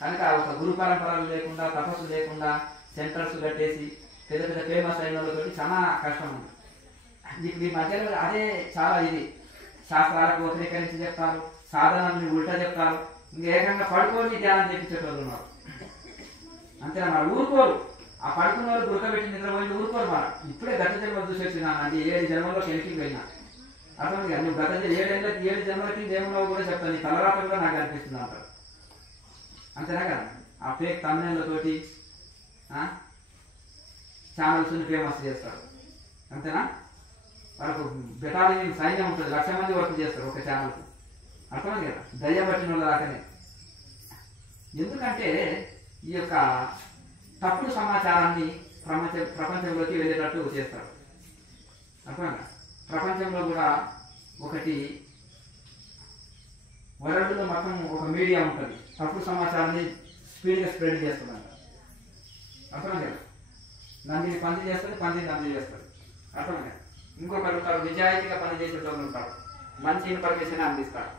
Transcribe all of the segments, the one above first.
కనుక ఒక గురు పరంపరలు లేకుండా తపస్సు లేకుండా సెంటర్స్ కట్టేసి పెద్ద పెద్ద ఫేమస్ అయిన వాళ్ళతోటి చాలా కష్టం ఉంది. ఇప్పుడు ఈ మధ్యలో అదే చాలా ఇది శాస్త్రాలకు వ్యతిరేకరించి చెప్తారు, సాధనల్ని ఉల్టా చెప్తారు, ఇంకా ఏకంగా పడుకోని ధ్యానం చేయించేటోళ్ళు ఉన్నారు. అంతేనా మన ఊరుకోరు. ఆ పడుకున్న వాళ్ళు గురకబెట్టి నిద్రపోయి ఊరుకోరు. మన ఇప్పుడే గత జన్మ చూసి వచ్చినాను అంటే 7 జన్మలో వెనక్కి పోయినా అర్థం కాదు. నువ్వు గత 7 జన్మలకి దేవులో కూడా చెప్తాను, నీ తలరాత కూడా నాకు అనిపిస్తుంది అంటారు. అంతేనా కదా. ఆ ఫేక్ తమిళతోటి ఛానల్స్ ఫేమస్ చేస్తారు. అంతేనా. వాళ్ళకు బెటాలియన్ సైన్యం ఉంటుంది, 1,00,000 మంది వర్క్ చేస్తారు ఒక ఛానల్కు. అర్థమైంది కదా. దయ్యం పట్టిన వాళ్ళ దాకానే. ఎందుకంటే ఈ యొక్క తప్పుడు సమాచారాన్ని ప్రపంచంలోకి వెళ్ళేటట్టు చేస్తారు. అర్థమైందా. ప్రపంచంలో కూడా ఒకటి వరల్డ్లో మొత్తం ఒక మీడియా ఉంటుంది, తప్పుడు సమాచారాన్ని స్పీడ్గా స్ప్రెడ్ చేస్తుందంట. అర్థమైంది కదా. నందిని పంది చేస్తుంది, పందిని నంది చేస్తుంది. అర్థమైంది కదా. ఇంకొకరు ఉంటారు నిజాయితీగా పనిచేసే వాళ్ళు ఉంటారు, మంచి ఇన్ఫర్మేషన్ అందిస్తారు.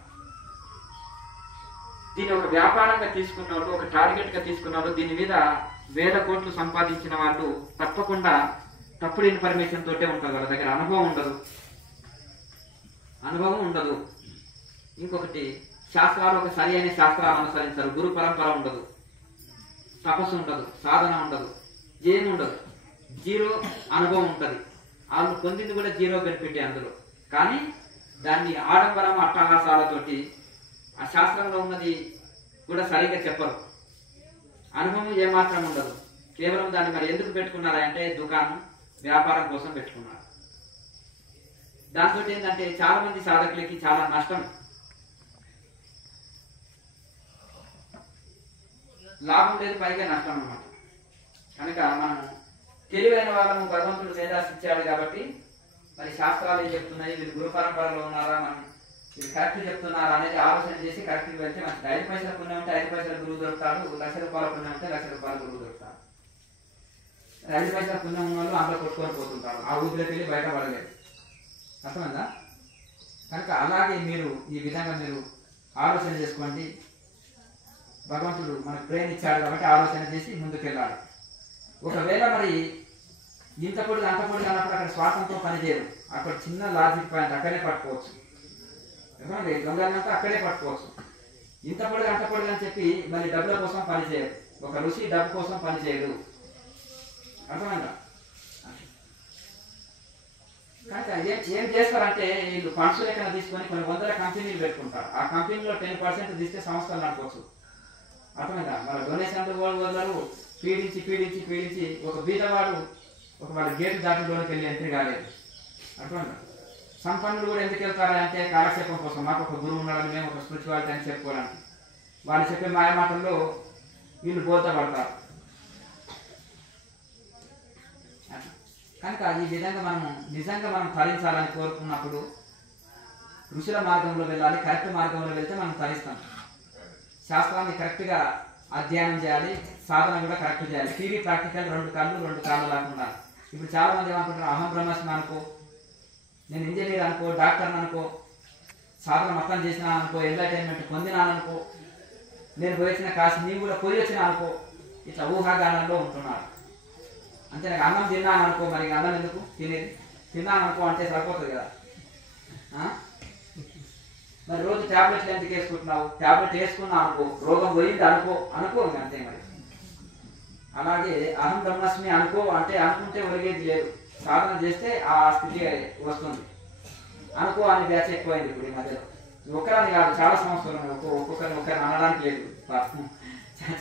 దీన్ని ఒక వ్యాపారంగా తీసుకున్న వాళ్ళు, ఒక టార్గెట్గా తీసుకున్న వాళ్ళు, దీని మీద వేల కోట్లు సంపాదించిన వాళ్ళు తప్పకుండా తప్పుడు ఇన్ఫర్మేషన్ తోటే ఉంటారు. వాళ్ళ దగ్గర అనుభవం ఉండదు. ఇంకొకటి శాస్త్రాలు ఒక సరి అయిన శాస్త్రాలు అనుసరించారు, గురు పరంపర ఉండదు, తపస్సు ఉండదు, సాధన ఉండదు, ఏముండదు, జీరో అనుభవం ఉంటుంది. వాళ్ళు పొందింది కూడా జీరో బెనిఫిట్ అందులో. కానీ దాన్ని ఆడంబరం అట్టహాసాలతోటి ఆ శాస్త్రంలో ఉన్నది కూడా సరిగ్గా చెప్పరు. అనుభవం ఏమాత్రం ఉండదు. కేవలం దాన్ని మరి ఎందుకు పెట్టుకున్నారా అంటే దుకాణం వ్యాపారం కోసం పెట్టుకున్నారు. దాంతో ఏంటంటే చాలా మంది సాధకులకి చాలా నష్టం. లాభం లేదు, పైగా నష్టం అన్నమాట. కనుక మనం తెలివైన వాళ్ళము భగవంతుడు వేదాస్ ఇచ్చాడు కాబట్టి మరి శాస్త్రాలు ఏం చెప్తున్నాయి, వీళ్ళు గురు పరంపరలో ఉన్నారా, మనం ఇది కరెక్ట్ చెప్తున్నారా అనేది ఆలోచన చేసి కరెక్ట్గా వెళ్తే మంచిది. 5 పైసల పుణ్యం ఉంటే 5 పైసల గురువు దొరుకుతాడు, 1,00,000 రూపాయల పుణ్యం ఉంటే 1,00,000 రూపాయల గురువు దొరుకుతాడు. 5 పైసల పుణ్యం ఉన్న వాళ్ళు అందులో కొట్టుకొని పోతుంటారు, ఆ ఊరిలోకి వెళ్ళి బయటపడలేదు. అర్థమైందా. కనుక అలాగే మీరు ఈ విధంగా మీరు ఆలోచన చేసుకోండి. భగవంతుడు మనకు బ్రెయిన్ ఇచ్చాడు కాబట్టి ఆలోచన చేసి ముందుకెళ్ళాలి. ఒకవేళ మరి ఇంత పొడి అంత పొడి అన్నప్పుడు అక్కడ శ్వాసంతో పనిచేయరు, అక్కడ చిన్న లాజిక్ పాయింట్ అక్కడే పట్టుకోవచ్చు. దొంగలంతా అక్కడే పట్టుకోవచ్చు. ఇంత పొడి అంత పొడి అని చెప్పి మళ్ళీ డబ్బుల కోసం పనిచేయరు. ఒక ఋషి డబ్బు కోసం పనిచేయడు. అర్థమైందా. కనుక ఏం చేస్తారంటే వీళ్ళు ఫండ్స్ లెక్కన తీసుకొని కొన్ని వందల కంపెనీలు పెట్టుకుంటారు. ఆ కంపెనీలో 10% తీస్తే సంస్థలు నడపవచ్చు. అర్థమైందా. మన డొనేషన్లు వదలరు, పీడించి ఒక బీదవాడు ఒక వాళ్ళ గేటు దాటిలోకి వెళ్ళి ఎంట్రీ కాలేదు. అర్థమైందా. సంపన్నులు కూడా ఎందుకు వెళ్తారా అంటే కాలక్షేపం కోసం. మాకు ఒక గురువు ఉన్నాడని, మేము ఒక స్పిరిచువాలిటీ అని చెప్పుకోవడానికి. వాళ్ళు చెప్పే మాయమాటల్లో వీళ్ళు బోధ పడతారు. కనుక ఈ విధంగా మనం నిజంగా మనం తరించాలని కోరుకున్నప్పుడు ఋషుల మార్గంలో వెళ్ళాలి. కరెక్ట్ మార్గంలో వెళ్తే మనం తరిస్తాం. శాస్త్రాన్ని కరెక్ట్గా అధ్యయనం చేయాలి, సాధన కూడా కరెక్ట్ చేయాలి. టీవీ ప్రాక్టికల్ 2 కాళ్ళు లేకుండా. ఇప్పుడు చాలా మంది ఏమనుకుంటారు, అహం బ్రహ్మాస్మి అనుకో, నేను ఇంజనీర్ అనుకో, డాక్టర్ అనుకో, సాధన మొత్తం చేసినా అనుకో, ఎంటర్టైన్మెంట్ పొందినాను అనుకో, నేను పోయొచ్చిన కాసి నీవు కూడా పోయి వచ్చినా అనుకో, ఇట్లా ఊహాగానంలో ఉంటున్నారు. అంతే. నాకు అన్నం తిన్నాను అనుకో, మరి అన్నం ఎందుకు తినేది, తిన్నాను అనుకో అంటే సరిపోతుంది కదా. మరి రోజు ట్యాబ్లెట్లు ఎందుకు వేసుకుంటున్నావు, ట్యాబ్లెట్ వేసుకున్నావు అనుకో, రోగం పోయింది అనుకో అంతే. మరి అలాగే అహం బ్రహ్మాస్మి అనుకో అంటే అనుకుంటే ఒరిగేది లేదు, సాధన చేస్తే ఆ స్థితి వస్తుంది. అనుకో అని బ్యాచ్ ఎక్కువైంది ఇప్పుడు ఈ మధ్యలో. ఒకరని కాదు, చాలా సంవత్సరాలు ఉన్నాయి. ఒక్కొక్కరిని అనడానికి లేదు,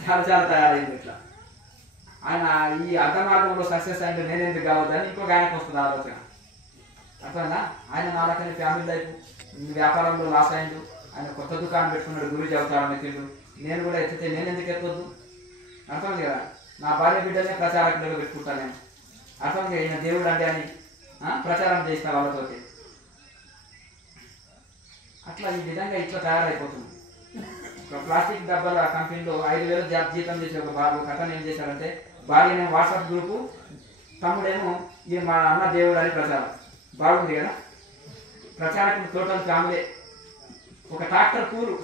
చాలా తయారైంది ఇట్లా. ఆయన ఈ అర్ధ మార్గంలో సక్సెస్ అంటే నేను ఎందుకు కావద్దని ఇంకొక ఆయనకు వస్తుంది ఆలోచన. అర్థమైనా. ఆయన నాలుకని ఫ్యామిలీ లైఫ్ వ్యాపారంలో లాస్ అయిండు, ఆయన కొత్త దుకాణం పెట్టుకున్నాడు, గురించి అవుతాడని ఎత్తిండు. నేను కూడా ఎత్తితే నేను ఎందుకు ఎత్తొద్దు. అర్థమైంది కదా. నా భార్య బిడ్డలే ప్రచారకులుగా పెట్టుకుంటాను నేను. అర్థమైంది. ఈయన దేవుడు అంటే అని ప్రచారం చేసిన వాళ్ళతోటి అట్లా ఈ విధంగా ఇట్లా తయారైపోతుంది. ఒక ప్లాస్టిక్ డబ్బాల కంపెనీలో 5,000 జీతం చేసే ఒక బాబు కథను ఏం చేశాడంటే, భార్యనేమో వాట్సాప్ గ్రూపు, తమ్ముడేమో ఇది మా అన్న దేవుడు అని ప్రచారం. బాగుంది కదా. ప్రచారకుడు టోటల్ ఫ్యామిలీ. ఒక ట్రాక్టర్ కూలు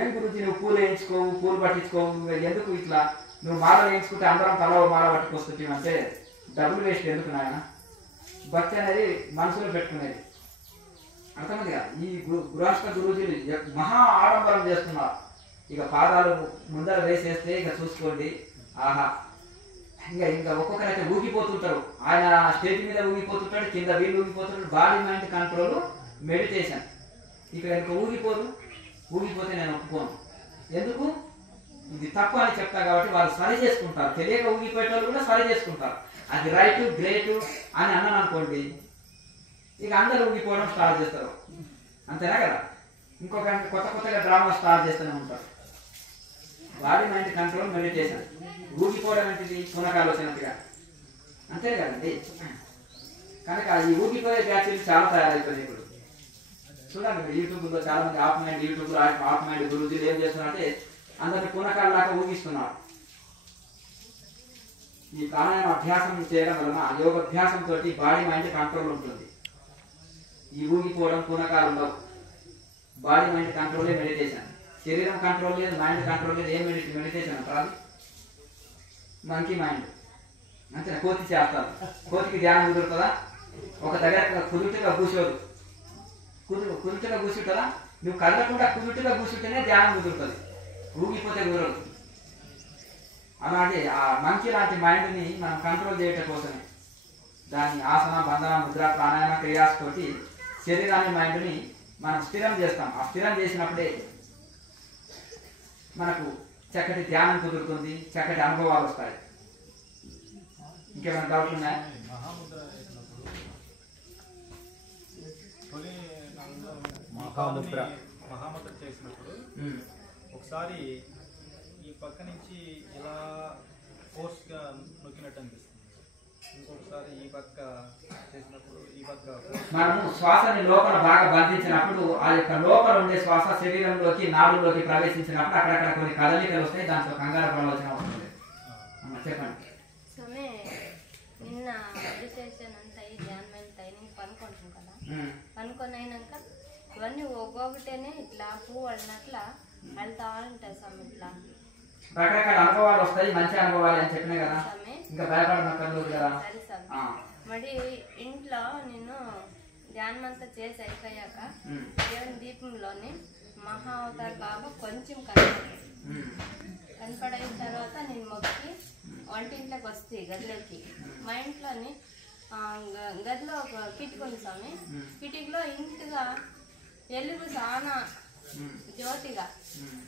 ఏం గురించి నువ్వు పూలు వేయించుకోవు, పూలు పట్టించుకోవు, ఎందుకు ఇట్లా నువ్వు మాల వేయించుకుంటే అందరం తల మాల పట్టుకొస్తుంది అంటే డబ్బులు వేస్ట్ ఎందుకు నాయన? భక్తి అనేది మనసులో పెట్టుకునేది. అర్థమైంది కదా? ఈ గృహస్థ గురూజీలు మహా ఆడంబరం చేస్తున్నారు. ఇక పాదాలు ముందర వేసేస్తే ఇక చూసుకోండి, ఆహా ఇంకా ఒక్కొక్కరైతే ఊగిపోతుంటారు. ఆయన స్టేజ్ మీద ఊగిపోతుంటాడు, కింద వీళ్ళు ఊగిపోతుంటాడు. Body mind control meditation. ఇక ఇంకా ఊగిపోతే నేను ఒప్పుకోను. ఎందుకు? ఇది తప్పు అని చెప్తా కాబట్టి వాళ్ళు సరి చేసుకుంటారు. తెలియక ఊగిపోయే వాళ్ళు కూడా సరి చేసుకుంటారు. అది రైట్ గ్రేట్ అని అన్నాను అనుకోండి, ఇక అందరూ ఊగిపోవడం స్టార్ట్ చేస్తారు. అంతేనా కదా? ఇంకొక కొత్తగా డ్రామా స్టార్ట్ చేస్తూనే ఉంటారు. Body mind control meditation. ఊగిపోవడం ఏంటిది? పునకాలోచనగా. అంతే కదండి. కనుక ఈ ఊగిపోయే బ్యాచ్లు చాలా తయారైపోయింది ఇప్పుడు. చూడండి యూట్యూబ్లో చాలా మంది ఆఫ్ మైండ్ యూట్యూబ్లో ఆఫ్ మైండ్ గురుజీలు ఏం చేస్తున్నారంటే అందరిని పునకాల దాకా ఊగిస్తున్నారు. ఈ ప్రాణాయామ అభ్యాసం చేయడం వలన యోగాభ్యాసంతో బాడీ మైండ్ కంట్రోల్ ఉంటుంది. ఈ ఊగిపోవడం పునకాలు ఉండవు. బాడీ మైండ్ కంట్రోలే మెడిటేషన్. శరీరం కంట్రోల్ లేదు, మైండ్ కంట్రోల్ లేదు. ఏం మెడిటేషన్ అంటారు? Monkey mind. అంతే. కోతి చేస్తారు. కోతికి ధ్యానం కుదురుతుందా? ఒక దగ్గర కుదురుగా కూర్చోదు. కుదురుగా కూర్చుంటుందా? నువ్వు కదలకుండా కుదురుగా కూర్చుంటేనే ధ్యానం కుదురుతుంది. ఊగిపోతే కుదరదు. అలాగే ఆ మంకీ లాంటి మైండ్ని మనం కంట్రోల్ చేయటం కోసమే దాన్ని ఆసన, బంధన, ముద్ర, ప్రాణాయామ, క్రియాస్ తోటి శరీరాన్ని మైండ్ని మనం స్థిరం చేస్తాం. ఆ స్థిరం చేసినప్పుడే మనకు చక్కటి ధ్యానం కుదురుతుంది, చక్కటి అనుభవాలు వస్తాయి. ఇంకేమైనా డౌట్లు ఉన్నాయా? మహాముద్ర చేసినప్పుడు ఒకసారి ఈ పక్క నుంచి ఇలా ఫోర్స్గా నొక్కినట్టు అనిపిస్తుంది. ఇంకొకసారి ఈ పక్క చేసినప్పుడు ఈ పక్క మనము శ్వాసని లోపల బాగా బంధించినప్పుడు ఆ యొక్క లోపల ఉండే శ్వాస శరీరంలోకి నాలుగులోకి ప్రవేశించినప్పుడు అక్కడక్కడ కొన్ని కదలికలు వస్తాయి. దాంట్లో కంగారు ఆలోచన వస్తుంది. చెప్పండి. నిన్న మెడిటేషన్ అంతా ఈ ధ్యానం అంతా నేను పనుకుంటాను కదా, పనుకొని అయినాక ఇవన్నీ ఒక్కొక్కటేనే ఇట్లా పువ్వు అన్నట్లా వెళ్తా ఉంటాయి స్వామి. ఇట్లా రకరకాల అనుభవాలు వస్తాయి, మంచి అనుభవాలు అని చెప్పినా కదా. ఇంకా భయపడనక్కర్లేదు కదా. సరే స్వామి. మరి ఇంట్లో నేను ధ్యానం అంతా చేసి అయిపోయాక దేవుని దీపంలోని మహా అవతార్ బాబా కొంచెం కనపడిన తర్వాత నేను మొక్కి వంటింట్లోకి వస్తాయి గదిలోకి. మా ఇంట్లోని గదిలో ఒక కిటికీ ఉంది స్వామి. కిటికీలో ఇంటిగా వెలుగు చాలా జ్యోతిగా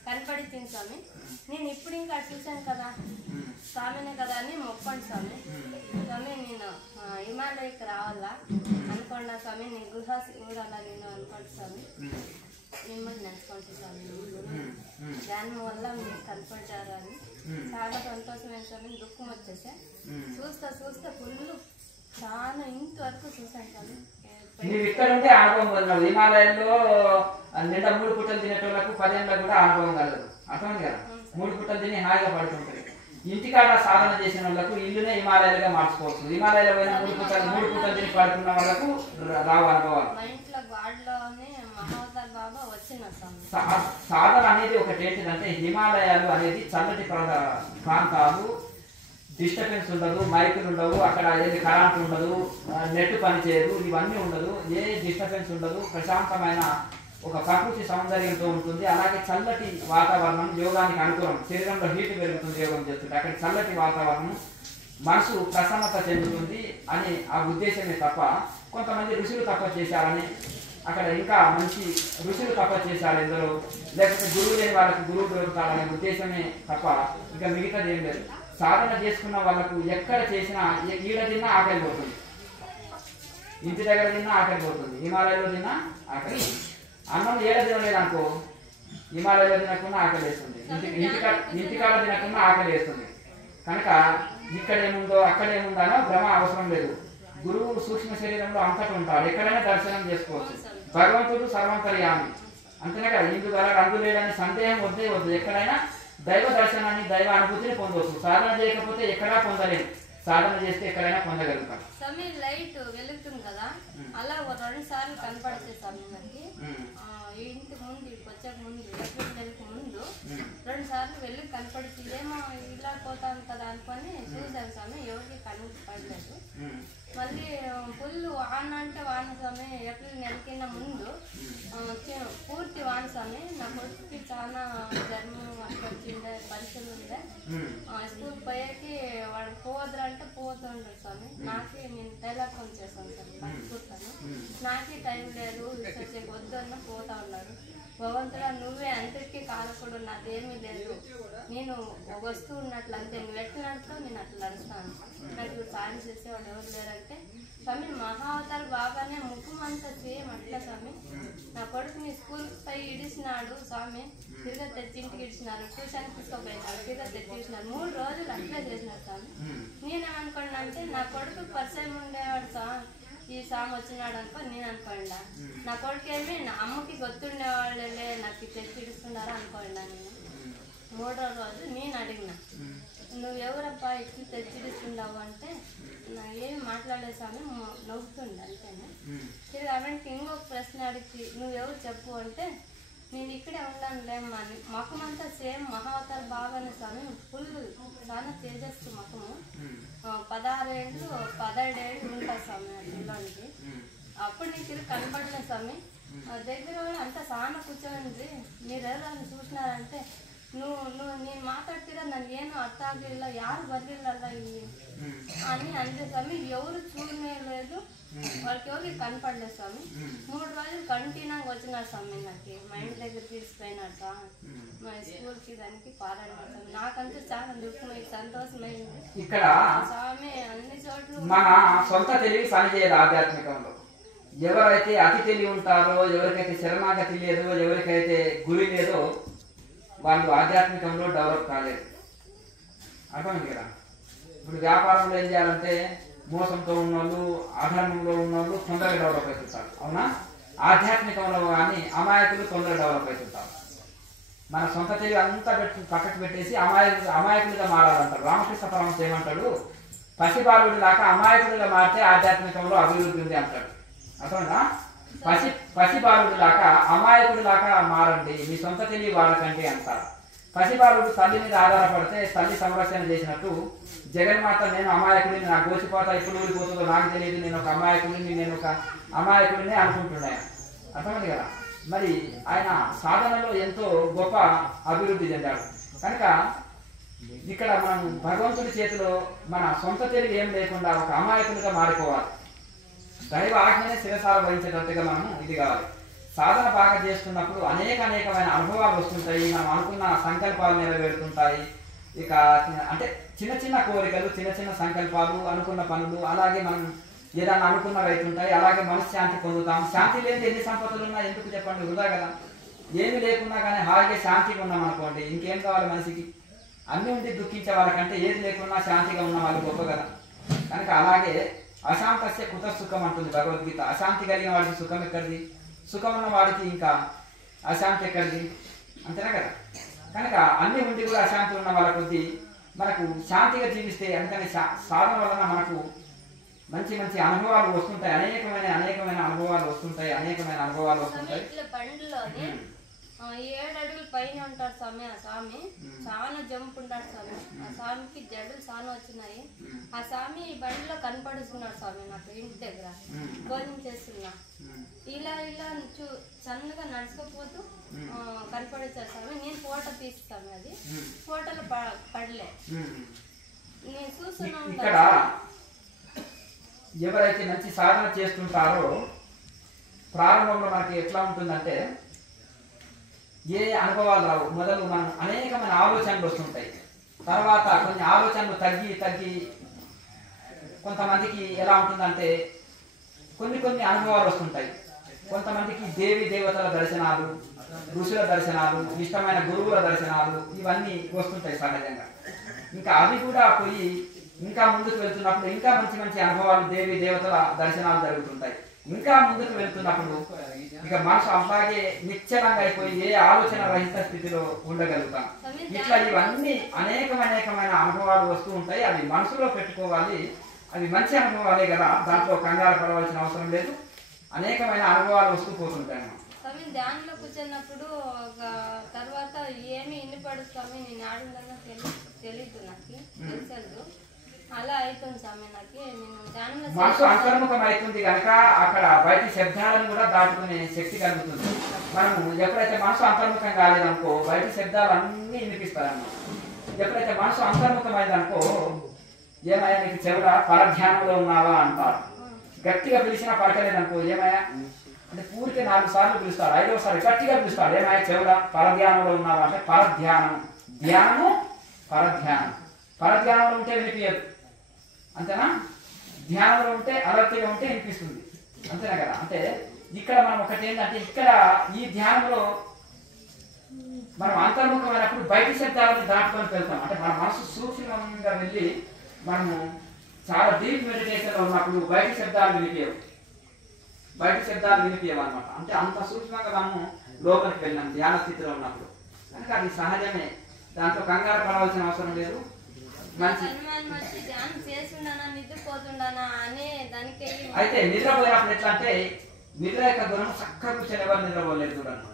కనపడిచ్చింది స్వామి. నేను ఇప్పుడు ఇంకా చూశాను కదా, స్వామినే కదా అని మొక్కండి స్వామి. స్వామి నేను హిమాలయకి రావాలా అనుకోండి స్వామి, నీ గృహ ఊరాలా నేను అనుకోండి స్వామి. మిమ్మల్ని నడుచుకోండి స్వామి. దాని వల్ల మీరు కనపడ్డారు అని చాలా సంతోషమైన స్వామి. దుఃఖం వచ్చేసా చూస్తా ఫుల్ చాలా ఇంతవరకు చూసాను స్వామి. నువ్వు ఇక్కడ ఉంటే అనుభవం పొందినావు. హిమాలయంలో నిండా 3 పుట్టలు తినేటోళ్ళకు 10 ఏళ్ళకు కూడా అనుభవం కలదు. అర్థమైంది కదా? 3 పుట్టలు తిని హాయిగా పడుతుంటాయి. ఇంటికాడ సాధన చేసిన వాళ్ళకు ఇల్లునే హిమాలయాలుగా మార్చుకోవచ్చు. హిమాలయాలో పోయిన 3 పుట్టలు తిని పడుతున్న వాళ్ళకు రావు అనుభవాలు. సాధన అనేది ఒకటి ఏంటిదంటే హిమాలయాలు అనేది చల్లటి ప్రాంతాలు, డిస్టర్బెన్స్ ఉండదు, మైకులు ఉండవు, అక్కడ ఏది కరెంట్ ఉండదు, నెట్ పనిచేయదు, ఇవన్నీ ఉండదు, ఏ డిస్టర్బెన్స్ ఉండదు, ప్రశాంతమైన ఒక ప్రకృతి సౌందర్యంతో ఉంటుంది. అలాగే చల్లటి వాతావరణం యోగానికి అనుకూలం. శరీరంలో హీట్ పెరుగుతుంది యోగం చేస్తుంది. అక్కడ చల్లటి వాతావరణం మనసు ప్రసన్నత చెందుతుంది అని ఆ ఉద్దేశమే తప్ప కొంతమంది ఋషులు తప్ప చేశారని అక్కడ ఇంకా మంచి ఋషులు తప్ప చేశారు ఎందరో, లేకపోతే గురువు లేని వాళ్ళకి గురువు దొరుకుతారనే ఉద్దేశమే తప్ప ఇంకా మిగతాది ఏం లేదు. సాధన చేసుకున్న వాళ్ళకు ఎక్కడ చేసినా ఈడ తిన్నా ఆకలి పోతుంది, ఇంటి దగ్గర తిన్నా ఆకలి పోతుంది, హిమాలయాలో తిన్నా ఆకలి. అన్నం ఏడ తినలేదు అనుకో, హిమాలయాలో తినకుండా ఆకలి వేస్తుంది, ఇంటికాడ తినకుండా ఆకలి వేస్తుంది. కనుక ఇక్కడ ఏముందో అక్కడ ఏముందనో భ్రమ అవసరం లేదు. గురువు సూక్ష్మ శరీరంలో అంతటా ఉంటాడు, ఎక్కడైనా దర్శనం చేసుకోవచ్చు. భగవంతుడు సర్వంతర్యామి, అంతేనే కదా. ఇందుకు రంగు లేదని సందేహం వద్దే వద్దు. ఎక్కడైనా దైవ దర్శనాన్ని, దైవ అనుభూతిని పొందవచ్చు. సాధన చేయకపోతే ఎక్కడా పొందలేము, సాధన చేస్తే ఎక్కడైనా పొందగలుగుతాం. లైట్ వెలుగుతుంది కదా, అలా 2 సార్లు కనపడితే స్వామి మనకి ఇంటి ముందు వచ్చాక ముందు ఏప్రిల్ నెలకు ముందు 2 సార్లు వెళ్ళి కనపడితే ఏమో ఇలా పోతాను కదా అనుకొని చూసాను స్వామి, ఎవరికి కనపడలేదు. మళ్ళీ ఫుల్ వాన అంటే వాన స్వామి, ఏప్రిల్ నెల కింద ముందు పూర్తి వాన స్వామి. నా కొడుకుకి చాలా జ్వరం వచ్చిండే పరీక్షలు ఉండే, స్కూల్ పోయాకి వాడు పోవద్దంటే పోతుండ్రు స్వామి. నాకే నేను టైలర్ చేస్తాను స్వామి, పట్టుకుంటాను. నాకే టైం లేదు, వద్దు అన్న పోతా ఉన్నారు. భగవంతుడా నువ్వే అందరికీ కాలకూడదు, నాదేమీ లేదు, నేను వస్తూ ఉన్నట్లు అంతే, నువ్వు ఎట్లా నడుస్తావు నేను అట్లా నడుస్తాను, నాకు సాయం చేసేవాడు ఎవరు లేరంటే స్వామి. మహావతారు బాగానే ముఖం అంతా సేమ్ అట్లా స్వామి. నా కొడుకుని స్కూల్ పై ఇడిచినాడు స్వామి, తిరిగి తెచ్చి ఇంటికి ఇడిచినారు, ట్యూషన్ తీసుకోపోయినారు, తిరిగి తెచ్చి ఇడిచినారు. 3 రోజులు అట్లే చేసినారు స్వామి. నేనేమనుకున్నా అంటే నా కొడుకు పరిచయం ఉండేవాడు స్వామి, ఈ స్వామి వచ్చినాడు అనుకో నేను అనుకోండా. నా కొడుకేమి నా అమ్మకి గుర్తుండేవాళ్ళే నాకు తెచ్చి ఇడుస్తున్నారా అనుకోండా. నేను 3వ రోజు నేను అడిగిన, నువ్వు ఎవరబ్బా ఇట్లు తెచ్చిడిస్తున్నావు అంటే ఏమి మాట్లాడలేదు స్వామి, నవ్వుతుండే అంతేనే. తిరిగి అవంటే ఇంకొక ప్రశ్న అడిగి నువ్వెవరు చెప్పు అంటే నేను ఇక్కడే ఉన్నానులేమ్మా అని. మఖం అంతా సేమ్ మహావతార్ బాగానే స్వామి, ఫుల్ చాలా తేజస్సు మఖము. 16 ఏళ్ళు 17 ఏళ్ళు ఉంటాయి స్వామి ఆ పిల్లోనికి. అప్పుడు నీకు తిరిగి కనపడలేదు స్వామి. దగ్గర అంతా సాన కూర్చోండి, మీరెవరు చూసినారంటే నువ్వు నేను మాట్లాడుతురా నన్ను ಏನು ಅರ್ಥ ಆಗಲಿಲ್ಲ, ಯಾರು ಬರ್ಲಿಲ್ಲಲ್ಲ అని అంటే స్వామి. ఎవరు చూడలేదు, వాళ్ళకి ఎవరికి కనపడలేదు స్వామి. 3 రోజులు కంటిన్యూగా వచ్చినారు స్వామి. నాకు మా ఇంటి దగ్గర తీసుకుపోయినాడు స్వామి, మా స్కూల్కి దానికి పారాడు. నాకంటూ చాలా దుఃఖమైంది, సంతోషమైంది. ఇక్కడ స్వామి అన్ని చోట్ల మన సొంత తెలివి పనిచేయదు ఆధ్యాత్మికంలో. ఎవరైతే అతి తెలివి ఉంటారో, ఎవరికైతే శరణాగతి లేదో, ఎవరికైతే గురి లేదో వాళ్ళు ఆధ్యాత్మికంలో డెవలప్ కాలేదు. అర్థమైంది కదా. ఇప్పుడు వ్యాపారంలో ఏం చేయాలంటే మోసంతో ఉన్నోళ్ళు, అధర్మంలో ఉన్నోళ్ళు తొందరగా డెవలప్ అవుతుంటారు, అవునా? ఆధ్యాత్మికంలో కానీ అమాయకులు తొందరగా డెవలప్ అవుతుంటారు. మన సొంత తెలివి అంతా పక్కకు పెట్టేసి అమాయకులుగా మారాలంటారు. రామకృష్ణ పరమహంస ఏమంటాడు, పసిబాలుడి దాకా అమాయకుడిగా మారితే ఆధ్యాత్మికంలో అభివృద్ధి ఉంది అంటాడు. అర్థమైందా? పసిబాలుడు దాకా అమాయకుడి దాకా మారండి, మీ సొంత తెలివి వాళ్ళకంటే అంటారు. పసిబాలుడు తల్లి మీద ఆధారపడితే తల్లి సంరక్షణ చేసినట్టు జగన్మాత నేను అమాయకుడిని, నాకు గోచిపోతా ఇప్పుడు ఊడిపోతుందో నాకు తెలియదు, నేను ఒక అమాయకుడిని అనుకుంటున్నాను. అర్థమైంది కదా. మరి ఆయన సాధనలో ఎంతో గొప్ప అభివృద్ధి చెందాడు. కనుక ఇక్కడ మనం భగవంతుడి చేతిలో మన సొంత తెలివి ఏం లేకుండా ఒక అమాయకుడిగా మారిపోవాలి. దైవ ఆజ్ఞనే శిరసాల వహించేటట్టుగా మనము ఇది కావాలి. సాధన బాగా చేస్తున్నప్పుడు అనేకమైన అనుభవాలు వస్తుంటాయి, మనం అనుకున్న సంకల్పాలు నెరవేరుతుంటాయి. ఇక అంటే చిన్న కోరికలు, చిన్న సంకల్పాలు, అనుకున్న పనులు, అలాగే మనం ఏదైనా అనుకున్నవి అవుతుంటాయి. అలాగే మనశ్శాంతి పొందుతాం. శాంతి లేని ఎన్ని సంపదలు ఉన్నా ఎందుకు చెప్పండి, వృధా కదా. ఏమి లేకున్నా కానీ హాయిగా శాంతిగా ఉన్నాం అనుకోండి, ఇంకేం కావాలి మనిషికి? అన్ని ఉండి దుఃఖించే వాళ్ళకంటే ఏది లేకున్నా శాంతిగా ఉన్న వాళ్ళు గొప్ప కదా. కనుక అలాగే అశాంతస్య కుత సుఖం అంటుంది భగవద్గీత. అశాంతి కలిగిన వాడికి సుఖం ఎక్కడిది? సుఖం ఉన్న వాడికి ఇంకా అశాంతి ఎక్కడిది? అంతేనా కదా. కనుక అన్ని ఉండి కూడా అశాంతి ఉన్న వాళ్ళ కొద్దీ మనకు శాంతిగా జీవిస్తే, అందుకని సాధన వలన మనకు మంచి అనుభవాలు వస్తుంటాయి. అనేకమైన అనుభవాలు వస్తుంటాయి. పండులోని 7 అడుగుల పైన ఉంటాడు స్వామి. ఆ స్వామి చాలా జంప్ ఉంటాడు స్వామి. ఆ స్వామికి జడులు చాలా వచ్చినాయి. ఆ స్వామి ఈ బండిలో కనపడుతున్నాడు స్వామి. నాకు ఇంటి దగ్గర భోజనం చేస్తున్నా, ఇలా సన్నగా నడుచుకోపోతూ కనపడేసాడు స్వామి. నేను ఫోటో తీస్తాను, అది ఫోటోలో పడలే. నేను చూస్తున్నాను. ఎవరైతే మంచి సాధన చేస్తుంటారో ప్రారంభంలో మనకి ఎట్లా ఉంటుందంటే ఏ అనుభవాలు రావు. మొదలు మనం అనేకమైన ఆలోచనలు వస్తుంటాయి. తర్వాత కొన్ని ఆలోచనలు తగ్గి కొంతమందికి ఎలా ఉంటుందంటే కొన్ని అనుభవాలు వస్తుంటాయి. కొంతమందికి దేవి దేవతల దర్శనాలు, ఋషుల దర్శనాలు, ఇష్టమైన గురువుల దర్శనాలు, ఇవన్నీ వస్తుంటాయి సహజంగా. ఇంకా అవి కూడా పోయి ఇంకా ముందుకు వెళ్తున్నప్పుడు ఇంకా మంచి అనుభవాలు, దేవి దేవతల దర్శనాలు జరుగుతుంటాయి. ఇంకా ముందుకు వెళ్తున్నప్పుడు ఇక మనసు అలాగే నిశ్చలంగా అయిపోయి ఏ ఆలోచన రహిత స్థితిలో ఉండగలుగుతాం. ఇట్లా ఇవన్నీ అనేకమైన అనుభవాలు వస్తూ ఉంటాయి. అవి మనసులో పెట్టుకోవాలి. అవి మంచి అనుభవాలే కదా, దాంట్లో కంగారు పడవలసిన అవసరం లేదు. అనేకమైన అనుభవాలు వస్తూ పోతుంటాయి. స్వామి ధ్యానంలో కూర్చున్నప్పుడు ఒక తర్వాత ఏమి ఇన్నిపడు స్వామి నేను ఆడిందన్నా తెలీదు నాకు తెలుసదు అలా అవుతుంది స్వామి నాకు నేను ధ్యానంలో మనసు అంతర్ముఖం అవుతుంది కనుక అక్కడ బయట శబ్దాలను కూడా దాటుకునే శక్తి కలుగుతుంది. మనము ఎప్పుడైతే మనసు అంతర్ముఖం కాలేదనుకో బయట శబ్దాలు అన్నీ వినిపిస్తారన్నమాట. ఎప్పుడైతే మనసు అంతర్ముఖం అయిందనుకో ఏమయ్యా నీకు చెవుల పరధ్యానంలో ఉన్నావా అంటారు. గట్టిగా పిలిచినా పలకలేదనుకో ఏమయ్యా అంటే పూర్తి 4 సార్లు పిలుస్తాడు, 5వసారి గట్టిగా పిలుస్తాడు ఏమయ్యా చెవుల పరధ్యానంలో ఉన్నావా అంటే పరధ్యానం, ధ్యానము పరధ్యానం. పరధ్యానంలో ఉంటే వినిపించదు అంతేనా, ధ్యానంలో ఉంటే అలర్ట్గా ఉంటే వినిపిస్తుంది అంతేనా కదా. అంటే ఇక్కడ మనం ఒకటి ఏంటంటే ఇక్కడ ఈ ధ్యానంలో మనం అంతర్ముఖమైనప్పుడు బయట శబ్దాలను దాటుకొని వెళ్తాం. అంటే మన మనసు సూక్ష్మంగా వెళ్ళి మనము చాలా డీప్ మెడిటేషన్లో ఉన్నప్పుడు బయట శబ్దాలు వినిపించవు, బయట శబ్దాలు వినిపించవు అనమాట. అంటే అంత సూక్ష్మంగా మనము లోపలికి వెళ్ళినాం ధ్యాన స్థితిలో ఉన్నప్పుడు కనుక అది సహజమే, దాంట్లో కంగారు పడవలసిన అవసరం లేదు. మంచి అయితే నిద్రపోయినప్పుడు ఎట్లా అంటే నిద్ర యొక్క గుణం చక్కగా కూర్చొని ఎవరు నిద్రపోలేదు చూడండి.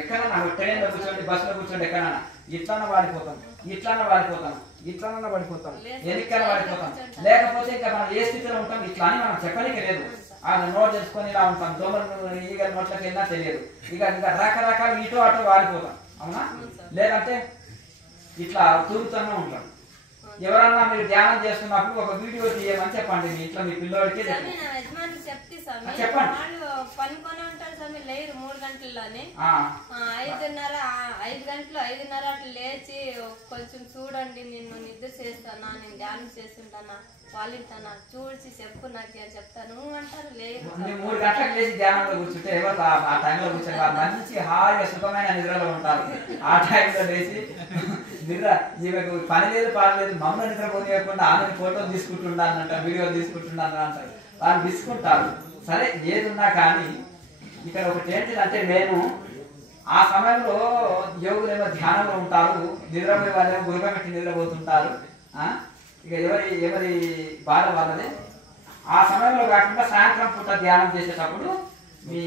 ఎక్కడన్నా ట్రైన్లో కూర్చోండి, బస్సులో కూర్చోండి, ఎక్కడన్నా ఇట్లన్నా వాడిపోతాం, ఇట్లన్నా వాడిపోతాం, ఇట్లన్నా పడిపోతాం, ఎన్నికన్నా వాడిపోతాం. లేకపోతే ఇంకా మనం ఏ స్థితిలో ఉంటాం ఇట్లా అని మనం చెప్పడానికి లేదు. ఆయన నోట్ చేసుకొని ఇలా ఉంటాం, దోమలు ఈగ నోట్లకి వెళ్ళినా తెలియదు. ఇక ఇంకా రకరకాల ఇటు అటు వాడిపోతాం అవునా. లేదంటే ఇట్లా తూగుతూనే ఉంటాం. ఎవరన్నా మీరు ధ్యానం చేస్తున్నప్పుడు ఒక వీడియో తీయమని చెప్పండి మీ ఇంట్లో మీ పిల్లోడికి చెప్పండి. పనుకొని ఉంటారు స్వామి లేరు 3 గంటల్లోనే 5:30 అట్లా లేచి కొంచెం చూడండి నిన్ను నిద్ర చేస్తానా నేను ధ్యానం చేస్తుంటానా వాళ్ళింటానా చూసి చెప్పు నాకు అని చెప్తాను అంటారు. లేదు 3 గంటలకు లేచి ధ్యానంలో కూర్చుంటే ఎవరు ఆ టైంలో కూర్చొని వాళ్ళు మంచి హాయిగా సుఖమైన నిద్రలో ఉంటారు. ఆ టైంలో లేచి నిద్ర ఈమెకు పని లేదు పాడలేదు మమ్మల్ని నిద్రపోనివ్వకుండా ఆమె ఫోటోలు తీసుకుంటున్నానంట, వీడియోలు తీసుకుంటున్నాను అంటారు. వాళ్ళు తీసుకుంటారు. సరే ఏది ఉన్నా కానీ ఇక్కడ ఒకటి ఏంటిదంటే నేను ఆ సమయంలో యోగులేమో ధ్యానంలో ఉంటారు, నిద్రపోయే వాళ్ళేమో గురుగా పెట్టి నిద్రపోతుంటారు. ఇక ఎవరి బాధ వాళ్ళదే. ఆ సమయంలో కాకుండా సాయంత్రం పూట ధ్యానం చేసేటప్పుడు మీ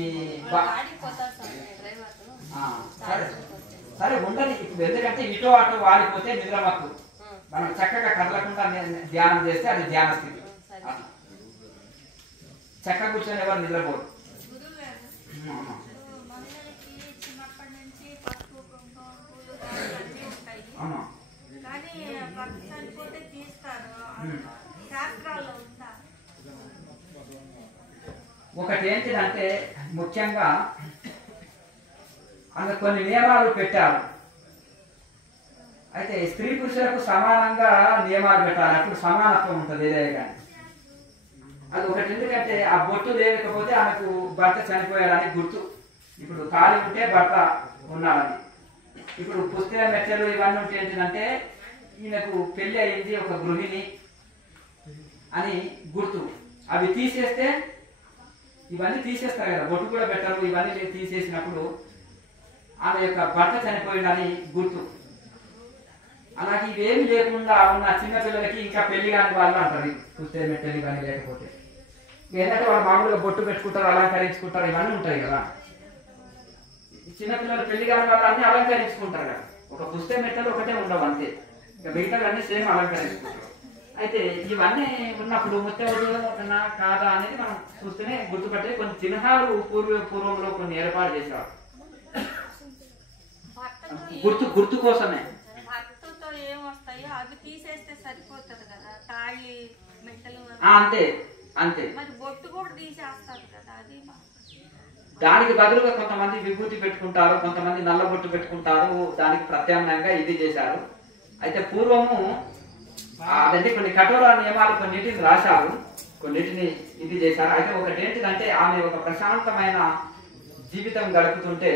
సరే ఉండని. ఇప్పుడు ఎందుకంటే ఇటో అటో వాడిపోతే నిద్ర మత్తు, మనం చక్కగా కదలకుండా ధ్యానం చేస్తే అది ధ్యాన స్థితి. చక్కగా కూర్చొని ఎవరు నిద్రపోరు. ఒకటి ఏంటిదంటే ముఖ్యంగా అందులో కొన్ని నియమాలు పెట్టారు. అయితే స్త్రీ పురుషులకు సమానంగా నియమాలు పెట్టాలి, అప్పుడు సమానత్వం ఉంటుంది ఏదైనా కానీ. అది ఒకటి ఎందుకంటే ఆ బొట్టు లేకపోతే ఆమెకు భర్త చనిపోయాడని గుర్తు. ఇప్పుడు తాళి ఉంటే భర్త ఉన్నాడని. ఇప్పుడు పుస్తక మెట్టెలు ఇవన్నీ ఉంటే ఏంటంటే ఈమెకు పెళ్లి అయింది ఒక గృహిణి అని గుర్తు. అవి తీసేస్తే ఇవన్నీ తీసేస్తారు కదా, బొట్టు కూడా పెట్టరు. ఇవన్నీ తీసేసినప్పుడు ఆమె యొక్క భర్త చనిపోయిందని గుర్తు. అలాగే ఇవేమి లేకుండా ఉన్న చిన్నపిల్లలకి ఇంకా పెళ్లి కాని వాళ్ళు అంటారు పుస్తక మెట్టెలు కానీ లేకపోతే. ఏంటంటే వాళ్ళు మామూలుగా బొట్టు పెట్టుకుంటారు, అలంకరించుకుంటారు, ఇవన్నీ ఉంటాయి కదా. చిన్నపిల్లలు పెళ్లి కాని వాళ్ళు అన్ని అలంకరించుకుంటారు కదా. ఒక పుస్తక మెట్టలు ఒకటే ఉండవు అంతే, ఇంకా మిగతాలన్నీ సేమ్ అలంకరించుకుంటారు. అయితే ఇవన్నీ ఉన్నప్పుడు ముత్తైదువునా కాదా అనేది మనం చూస్తేనే గుర్తుపట్టే కొన్ని చిహ్నాలు పూర్వంలో కొన్ని ఏర్పాటు చేసేవారు గుర్తు కోసమే. అంతే అంతే. దానికి బదులుగా కొంతమంది విభూతి పెట్టుకుంటారు, కొంతమంది నల్ల బొట్టు పెట్టుకుంటారు. దానికి ప్రత్యామ్నాయంగా ఇది చేశారు. అయితే పూర్వము అదంటే కొన్ని కఠోర నియమాలు కొన్నిటిని రాశారు, కొన్నిటిని ఇది చేశారు. అయితే ఒకటి ఏంటిదంటే ఆమె ఒక ప్రశాంతమైన జీవితం గడుపుతుంటే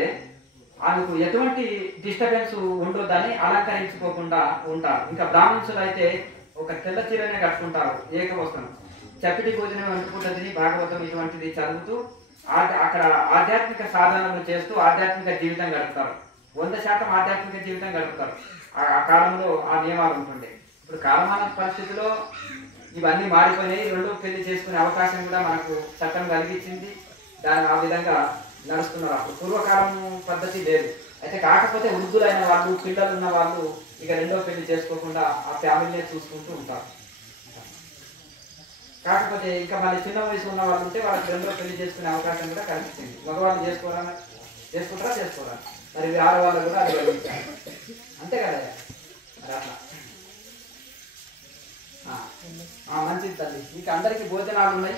ఆమెకు ఎటువంటి డిస్టర్బెన్స్ ఉండొద్దని అలంకరించుకోకుండా ఉంటారు. ఇంకా బ్రాహ్మణులు అయితే ఒక తెల్ల చీరనే కట్టుకుంటారు, ఏకవస్త్రం, చప్పిడి భోజనం వండుకుంటుంది, భాగవతం ఇటువంటిది చదువుతూ అక్కడ ఆధ్యాత్మిక సాధనలు చేస్తూ ఆధ్యాత్మిక జీవితం గడుపుతారు. 100% ఆధ్యాత్మిక జీవితం గడుపుతారు. ఆ కాలంలో ఆ నియమాలు ఉంటుండే. ఇప్పుడు కాలమాన పరిస్థితిలో ఇవన్నీ మారిపోయినాయి. 2 పెళ్లి చేసుకునే అవకాశం కూడా మనకు చట్టం కలిగించింది. దాని ఆ విధంగా నడుస్తున్నారు. అప్పుడు పూర్వకాలం పద్ధతి లేదు. అయితే కాకపోతే వృద్ధులైన వాళ్ళు, పిల్లలు ఉన్న వాళ్ళు ఇక రెండో పెళ్లి చేసుకోకుండా ఆ ఫ్యామిలీనే చూసుకుంటూ ఉంటారు. కాకపోతే ఇంకా మళ్ళీ చిన్న వయసు ఉన్న వాళ్ళు ఉంటే వాళ్ళకి రెండో పెళ్లి చేసుకునే అవకాశం కూడా కనిపిస్తుంది. మగవాళ్ళు చేసుకుంటారా చేసుకోరా, మరి ఆడవాళ్ళు కూడా అది గమనించాలి. అంతే కదా మరి అట్లా. మంచిది తల్లి. మీకు అందరికీ భోజనాలు ఉన్నాయి.